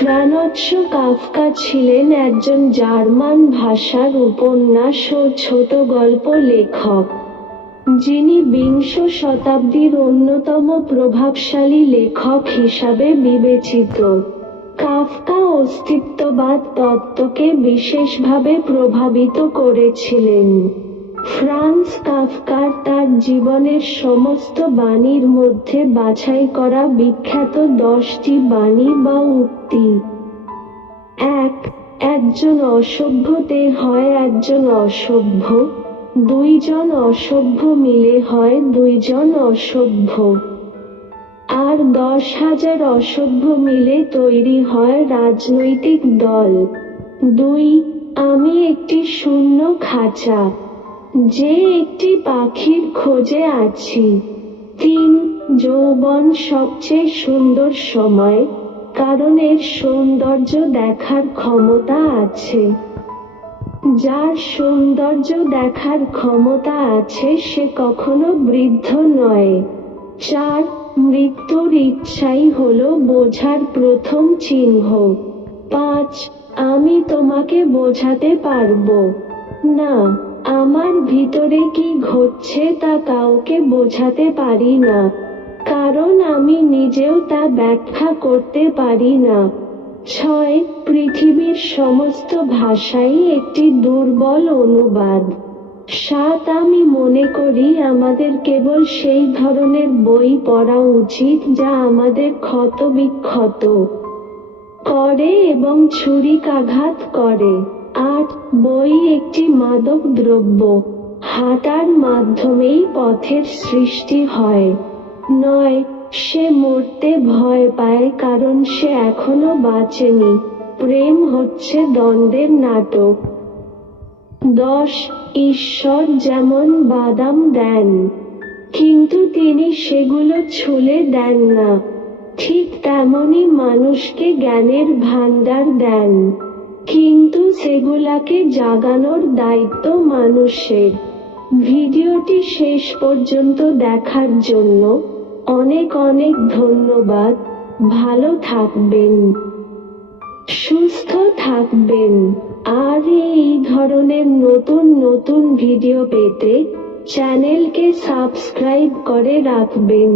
ফ্রানৎস Kafka ছিলেন একজন German ভাষার উপন্যাস ও ছোট গল্প লেখক, যিনি বিংশ শতাব্দীর অন্যতম প্রভাবশালী লেখক হিসাবে বিবেচিত। কাফকা অস্তিত্ববাদ তত্ত্বকে বিশেষভাবে প্রভাবিত করেছিলেন। ফ্রান্স কাফকার তার জীবনের সমস্ত বাণীর মধ্যে বাছাই করা বিখ্যাত 10টি বাণী বা উক্তি। 1. একজন অসভ্যতে হয় একজন অসভ্য, 2 জন অসভ্য মিলে হয় 2 জন অসভ্য, আর 10,000 অসভ্য মিলে তৈরি হয় রাজনৈতিক দল। 2. আমি একটি শূন্য খাঁচা, যে একটি পাখির খোঁজে আছি। 3. যৌবন সবচেয়ে সুন্দর সময়, কারণ এর সৌন্দর্য দেখার ক্ষমতা আছে। যার সৌন্দর্য দেখার ক্ষমতা আছে সে কখনো বৃদ্ধ নয়। 4. মৃত্যুর ইচ্ছাই হলো বোঝার প্রথম চিহ্ন। 5. আমি তোমাকে বোঝাতে পারবো না, আমার ভিতরে কি ঘটছে তা কাউকে বোঝাতে পারি না, কারণ আমি নিজেও তা ব্যাখ্যা করতে পারি না। 6. পৃথিবীর সমস্ত ভাষাই একটি দুর্বল অনুবাদ। 7. আমি মনে করি আমাদের কেবল সেই ধরনের বই পড়া উচিত যা আমাদের ক্ষতবিক্ষত করে এবং ছুরিকাঘাত করে। 8. বই একটি মাদক দ্রব্য, হাঁটার মাধ্যমেই পথের সৃষ্টি হয়। 9. সে মরতে ভয় পায় কারণ সে এখনো বাঁচেনি, প্রেম হচ্ছে দ্বন্দ্বের নাটক। 10. ঈশ্বর যেমন বাদাম দেন, কিন্তু তিনি সেগুলো ছুলে দেন না, ঠিক তেমনি মানুষকে জ্ঞানের ভাণ্ডার দেন, কিন্তু সেগুলাকে জাগানোর দায়িত্ব মানুষের। ভিডিওটি শেষ পর্যন্ত দেখার জন্য অনেক অনেক ধন্যবাদ। ভালো থাকবেন, সুস্থ থাকবেন, আর এই ধরনের নতুন নতুন ভিডিও পেতে চ্যানেলকে সাবস্ক্রাইব করে রাখবেন।